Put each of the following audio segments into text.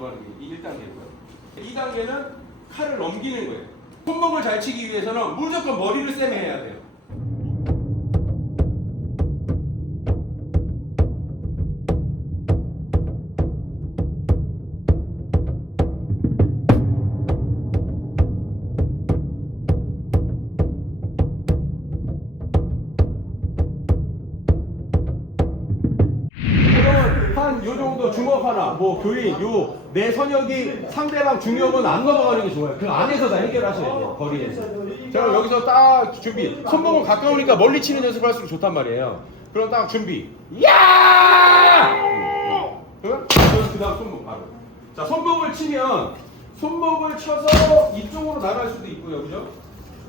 들어가는 게 이 1단계고요. 2단계는 칼을 넘기는 거예요. 손목을 잘 치기 위해서는 무조건 머리를 쌤해야 돼요. 한 요 정도 주먹 하나, 뭐 교인, 요 내 선역이 상대방 중력은 안 넘어가는 게 좋아요. 그 안에서 다 해결하셔야 돼요. 거리에서. 자, 여기서 딱 준비. 손목은 가까우니까 멀리 치는 연습할수록 좋단 말이에요. 그럼 딱 준비. 야! 그 다음 손목 바로. 자, 손목을 치면 손목을 쳐서 이쪽으로 나갈 수도 있고요, 그죠?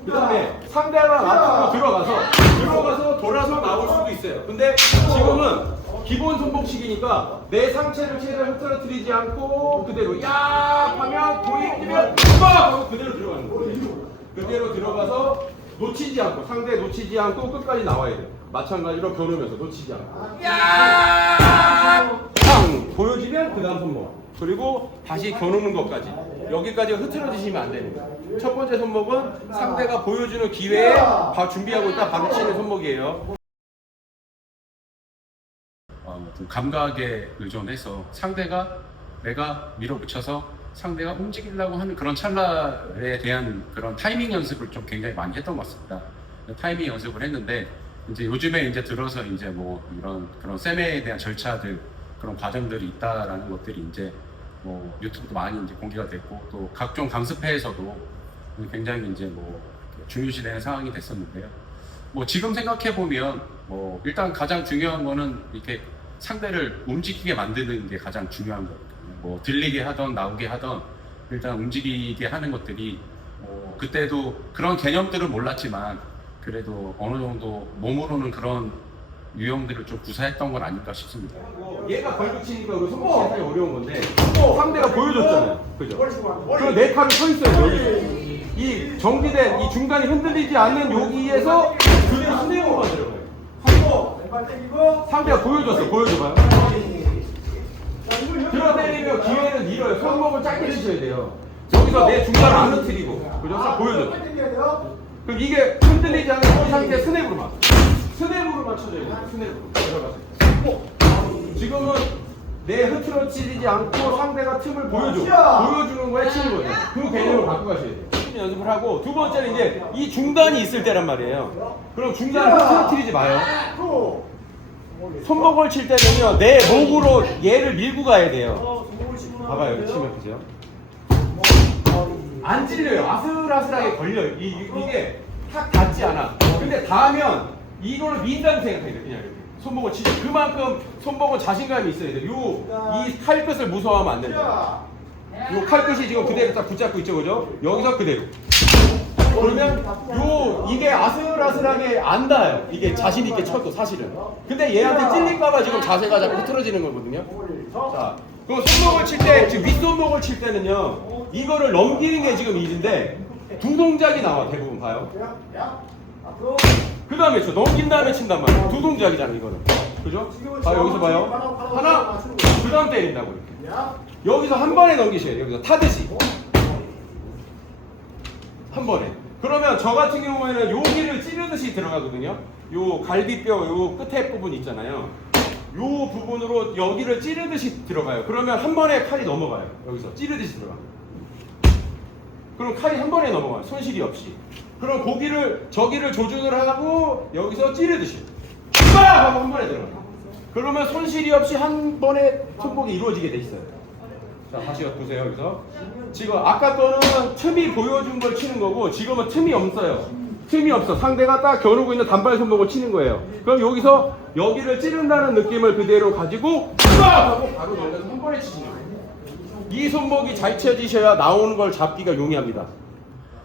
그 다음에 상대방 앞으로 들어가서 돌아서 나올 수도 있어요. 근데 지금은 기본 손목치기니까 내 상체를 최대한 흐트러뜨리지 않고 그대로 야 하면 보이면 빡 하고 그대로 들어가는 거예요. 그대로 들어가서 놓치지 않고 상대 놓치지 않고 끝까지 나와야 돼요. 마찬가지로 겨누면서 놓치지 않고 야 보여지면 그 다음 손목 그리고 다시 겨누는 것까지 여기까지 흐트러지시면 안 되는 거예요. 첫 번째 손목은 상대가 보여주는 기회에 준비하고 있다 바로 치는 손목이에요. 좀 감각에 의존해서 상대가 내가 밀어붙여서 상대가 움직이려고 하는 그런 찰나에 대한 그런 타이밍 연습을 좀 굉장히 많이 했던 것 같습니다. 타이밍 연습을 했는데 이제 요즘에 이제 들어서 이제 뭐 이런 그런 쌤에 대한 절차들 그런 과정들이 있다라는 것들이 이제 뭐 유튜브도 많이 이제 공개가 됐고 또 각종 강습회에서도 굉장히 이제 뭐 중요시되는 상황이 됐었는데요. 뭐 지금 생각해 보면 뭐 일단 가장 중요한 거는 이렇게 상대를 움직이게 만드는 게 가장 중요한 거거든요. 뭐 들리게 하던 나오게 하던 일단 움직이게 하는 것들이 뭐 그때도 그런 개념들은 몰랐지만 그래도 어느 정도 몸으로는 그런 유형들을 좀 구사했던 건 아닐까 싶습니다. 얘가 벌떡 치니까 우리 손목이 살짝 어려운 건데 상대가 보여줬잖아요. 그죠? 그럼 내 칼이 서 있어요. 여기. 이 정지된 이 중간이 흔들리지 않는 여기에서 그대로 스냅으로만 들어가요. 상대가 보여줬어. 보여줘봐요. 들어내리면 기회는 잃어요. 손목을 짧게 치셔야 돼요. 여기서 내 중간을 안 흐트리고 그죠? 딱 보여줬어. 그럼 이게 흔들리지 않는 이 상태 스냅으로만 쳐줘야 돼요. 스냅으로 들어가세요. 지금은 내 흐트러지지 않고 상대가 틈을 보여주는 거에 치는 거예요. 그 개념을 갖고 가셔야 돼요. 연습을 하고 두 번째는 이제 이 중단이 있을 때란 말이에요. 그럼 중단을 흐트러뜨리지 마요. 손목을 칠 때는요 내 목으로 얘를 밀고 가야 돼요. 봐봐요 이렇게 치면 그죠? 안 찔려요. 아슬아슬하게 걸려요. 이게 탁 닿지 않아. 근데 닿으면 이거를 민다고 생각해야 돼요. 그냥 이렇게 손목을 치죠. 그만큼 손목은 자신감이 있어야 돼요. 이 칼끝을 무서워하면 안 됩니다. 요 칼끝이 지금 그대로 딱 붙잡고 있죠, 그죠? 여기서 그대로. 그러면 이게 아슬아슬하게 안 닿아요. 이게 자신 있게 쳐도 사실은. 근데 얘한테 찔릴까봐 지금 자세가 자꾸 흐트러지는 거거든요. 자, 그 손목을 칠 때, 지금 윗손목을 칠 때는요, 이거를 넘기는 게 지금 일인데 두 동작이 나와 대부분 봐요. 그 다음에 넘긴 다음에 친단 말이에요. 두 동작이잖아 이거는. 그죠? 아 여기서 봐요. 하나, 그 다음 때린다고 이렇게. 여기서 한 번에 넘기셔야 돼요. 여기서 타듯이. 한 번에. 그러면 저 같은 경우에는 여기를 찌르듯이 들어가거든요. 요 갈비뼈 요 끝에 부분 있잖아요. 요 부분으로 여기를 찌르듯이 들어가요. 그러면 한 번에 칼이 넘어가요. 여기서 찌르듯이 들어가. 그럼 칼이 한 번에 넘어가요. 손실이 없이. 그럼 저기를 조준을 하고 여기서 찌르듯이 빡! 하고 한 번에 들어가요. 그러면 손실이 없이 한 번에 손목이 이루어지게 돼 있어요. 자, 다시 보세요. 여기서 지금 아까 거는 틈이 보여준 걸 치는 거고 지금은 틈이 없어요. 틈이 없어. 상대가 딱 겨누고 있는 단발 손목을 치는 거예요. 그럼 여기서 여기를 찌른다는 느낌을 그대로 가지고 빡! 하고 바로 넘겨서 한 번에 치시는 거예요. 이 손목이 잘 쳐지셔야 나오는 걸 잡기가 용이합니다.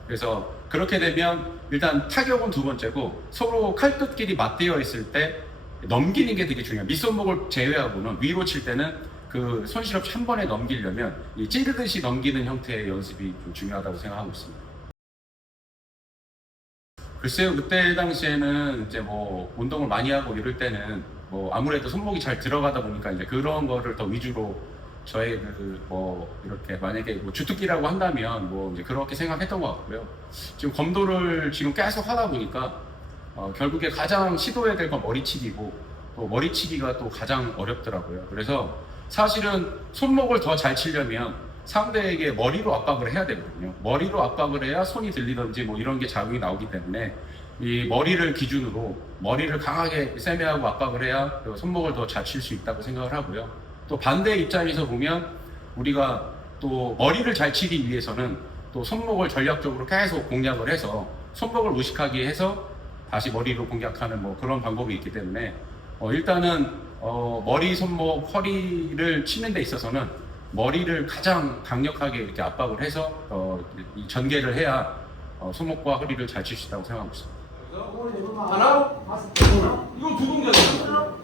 그래서 그렇게 되면 일단 타격은 두 번째고 서로 칼끝끼리 맞대어 있을 때 넘기는 게 되게 중요해요. 밑손목을 제외하고는 위로 칠 때는 그 손실 없이 한 번에 넘기려면 이 찌르듯이 넘기는 형태의 연습이 좀 중요하다고 생각하고 있습니다. 글쎄요, 그때 당시에는 이제 뭐 운동을 많이 하고 이럴 때는 뭐 아무래도 손목이 잘 들어가다 보니까 이제 그런 거를 더 위주로 저의 뭐 이렇게 만약에 뭐 주특기라고 한다면 뭐 이제 그렇게 생각했던 것 같고요. 지금 검도를 지금 계속 하다 보니까 결국에 가장 시도해야 될 건 머리치기고 또 머리치기가 또 가장 어렵더라고요. 그래서 사실은 손목을 더 잘 치려면 상대에게 머리로 압박을 해야 되거든요. 머리로 압박을 해야 손이 들리든지 뭐 이런 게 자극이 나오기 때문에 이 머리를 기준으로 머리를 강하게 세매하고 압박을 해야 손목을 더 잘 칠 수 있다고 생각을 하고요. 또 반대 입장에서 보면 우리가 또 머리를 잘 치기 위해서는 또 손목을 전략적으로 계속 공략을 해서 손목을 무식하게 해서 다시 머리로 공략하는 뭐 그런 방법이 있기 때문에 일단은 머리, 손목, 허리를 치는 데 있어서는 머리를 가장 강력하게 이렇게 압박을 해서 이 전개를 해야 손목과 허리를 잘 칠 수 있다고 생각하고 있습니다. 하나, 이건 두 동작이에요.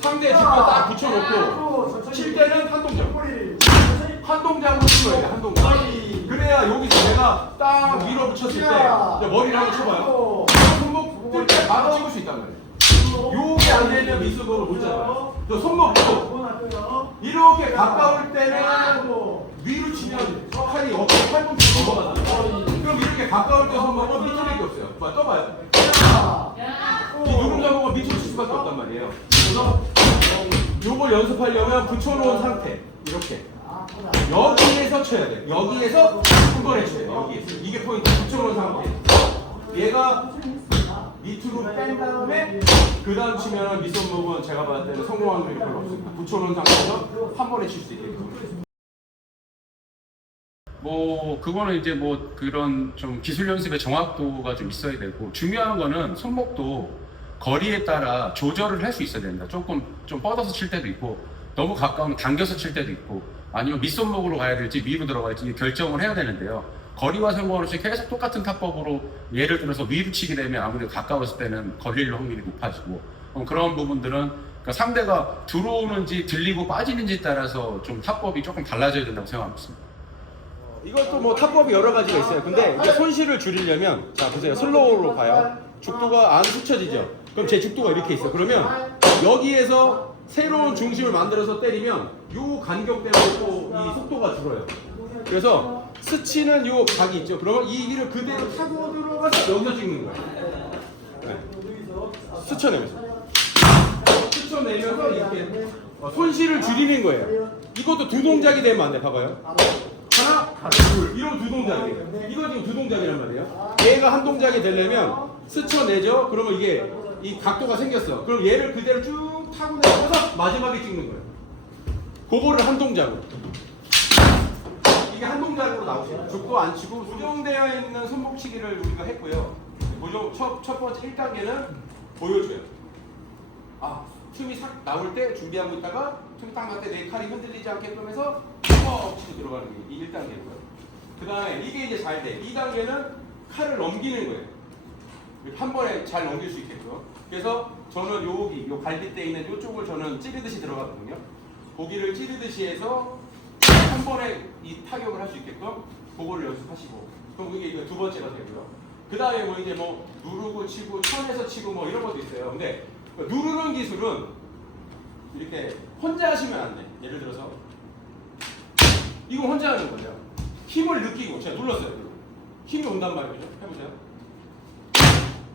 상대 뒷발 딱 붙여놓고 칠 때는 한 동작. 한 동작으로 친 거예요. 한 동작. 그래야 여기서 내가 딱 밀어붙였을 때 머리를 한번 쳐봐요. 손목 뜰 때 바로 찍을 수 있단 말이에요. 요게 안 되면 미스볼을 못 잡아요. 또 손목도 이렇게 가까울 때는 위로 치면 칼이 어깨 팔꿈치 넘어가잖아요. 그럼 이렇게 가까울 때 손목은 밑으로밖에 없어요. 떠봐요. 이 누름 잡으면 밑으로 칠 수밖에 없단 말이에요. 그래서 요걸 연습하려면 붙여놓은 상태 이렇게 여기에서 쳐야 돼요. 여기에서 한 번에 쳐야 돼요. 여기에서 이게 포인트. 붙여놓은 상태. 얘가 밑으로 뺀 다음에 그 다음 치면 밑손목은 제가 봤을 때는 성공할 확률이 별로 없습니다. 붙여놓은 상태에서 한 번에 칠 수 있게끔. 뭐 그거는 이제 뭐 그런 좀 기술 연습의 정확도가 좀 있어야 되고 중요한 거는 손목도 거리에 따라 조절을 할 수 있어야 된다. 조금 좀 뻗어서 칠 때도 있고 너무 가까우면 당겨서 칠 때도 있고 아니면 밑손목으로 가야 될지 위로 들어가야 될지 결정을 해야 되는데요. 거리와 상관없이 계속 똑같은 타법으로 예를 들어서 위로 치게 되면 아무래도 가까웠을 때는 걸릴 확률이 높아지고 그런 부분들은 그러니까 상대가 들어오는지 들리고 빠지는지에 따라서 좀 타법이 조금 달라져야 된다고 생각하고 있습니다. 이것도 뭐 타법이 여러 가지가 있어요. 근데 이게 손실을 줄이려면 자 보세요. 슬로우로 가요. 죽도가 안 붙여지죠. 그럼 제 죽도가 이렇게 있어. 그러면 여기에서 새로운 중심을 만들어서 때리면 요 간격 때문에 또 이 속도가 줄어요. 그래서 스치는 요 각이 있죠. 그러면 이 길을 그대로 타고 들어가서 여기서 찍는 거예요. 네. 스쳐내면서. 스쳐내면서 이렇게 손실을 줄이는 거예요. 이것도 두 동작이 되면 안 돼. 봐봐요. 하나, 둘. 이런 두 동작이에요. 이거 지금 두 동작이란 말이에요. 얘가 한 동작이 되려면 스쳐내죠. 그러면 이게 이 각도가 생겼어. 그럼 얘를 그대로 쭉 타고 내려서 마지막에 찍는 거예요. 그거를 한 동작으로. 이게 한 동작으로 나오죠. 죽도 안 치고 고정되어 있는 손목치기를 우리가 했고요. 첫 번째 1단계는 보여줘요. 틈이 싹 나올 때 준비하고 있다가 틈이 딱 나올 때 내 칼이 흔들리지 않게끔 해서 치고 들어가는 게 이 1단계고요. 그 다음에 이게 이제 잘 돼. 2단계는 칼을 넘기는 거예요. 이렇게 한 번에 잘 넘길 수 있게끔. 그래서 저는 여기 요 갈비대에 있는 요쪽을 저는 찌르듯이 들어가거든요. 고기를 찌르듯이 해서 한 번에 이 타격을 할 수 있게끔 그거를 연습하시고. 그럼 이게 두 번째가 되고요. 그 다음에 뭐 이제 뭐 누르고 치고 천에서 치고 뭐 이런 것도 있어요. 근데 누르는 기술은 이렇게 혼자 하시면 안 돼. 예를 들어서 이거 혼자 하는 거죠. 힘을 느끼고 제가 눌렀어요. 힘이 온단 말이죠. 해보세요.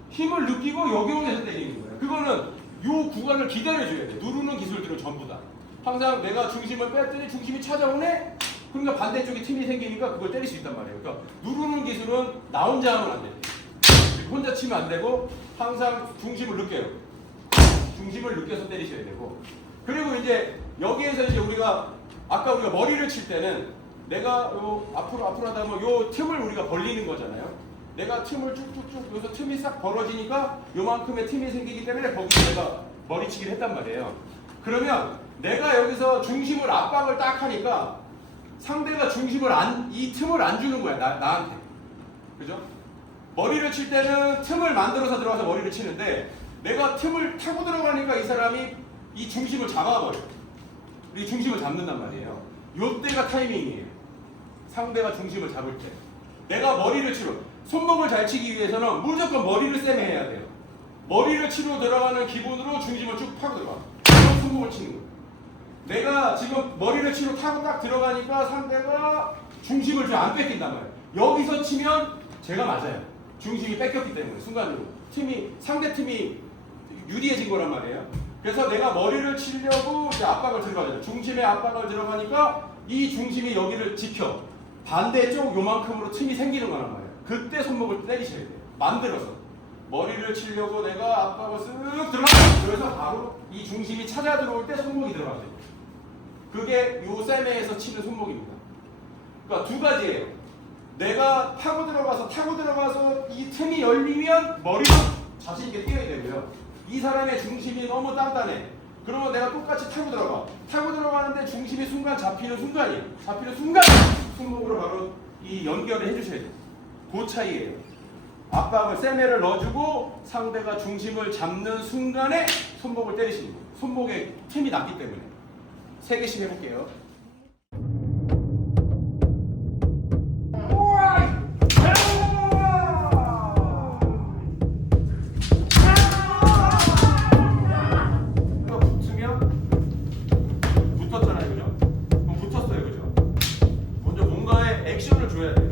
힘을 느끼고 여기 오면서 때리는 거예요. 그거는 요 구간을 기다려줘야 돼. 누르는 기술들은 전부 다. 항상 내가 중심을 뺐더니 중심이 찾아오네? 그러니까 반대쪽에 틈이 생기니까 그걸 때릴 수 있단 말이에요. 그러니까 누르는 기술은 나 혼자 하면 안 돼. 혼자 치면 안 되고 항상 중심을 느껴요. 중심을 느껴서 때리셔야 되고. 그리고 이제 여기에서 이제 아까 우리가 머리를 칠 때는 내가 요 앞으로 하다 보면 요 틈을 우리가 벌리는 거잖아요. 내가 틈을 쭉쭉쭉 여기서 틈이 싹 벌어지니까 요만큼의 틈이 생기기 때문에 거기서 내가 머리치기를 했단 말이에요. 그러면 내가 여기서 중심을 압박을 딱 하니까 상대가 중심을 이 틈을 안 주는 거야. 나한테. 그죠? 머리를 칠 때는 틈을 만들어서 들어가서 머리를 치는데 내가 틈을 타고 들어가니까 이 사람이 이 중심을 잡아버려. 이 중심을 잡는단 말이에요. 요때가 타이밍이에요. 상대가 중심을 잡을 때. 내가 머리를 치러 손목을 잘 치기 위해서는 무조건 머리를 세매해야 돼요. 머리를 치러 들어가는 기본으로 중심을 쭉 파고 들어가. 그럼 손목을 치는 거예요. 내가 지금 머리를 치고 타고 딱 들어가니까 상대가 중심을 좀 안 뺏긴단 말이에요. 여기서 치면 제가 맞아요. 중심이 뺏겼기 때문에 순간적으로 상대 팀이 유리해진 거란 말이에요. 그래서 내가 머리를 치려고 이제 압박을 들어가잖아요. 중심에 압박을 들어가니까 이 중심이 여기를 지켜. 반대쪽 요만큼으로 틈이 생기는 거란 말이에요. 그때 손목을 때리셔야 돼요. 만들어서. 머리를 치려고 내가 압박을 쓱 들어가. 그래서 바로 이 중심이 찾아 들어올 때 손목이 들어가죠. 그게 요 쌤에서 치는 손목입니다. 그러니까 두 가지예요. 내가 타고 들어가서 이 틈이 열리면 머리로 자신 있게 뛰어야 되고요. 이 사람의 중심이 너무 단단해. 그러면 내가 똑같이 타고 들어가는데 중심이 순간 잡히는 순간 손목으로 바로 이 연결을 해주셔야 돼요. 그 차이예요. 압박을 세메를 넣어주고 상대가 중심을 잡는 순간에 손목을 때리시는 거예요. 손목에 틈이 났기 때문에. 3개씩 해볼게요. 붙었잖아요, 그죠? 그럼 붙었어요, 그죠? 먼저 뭔가에 액션을 줘야 돼.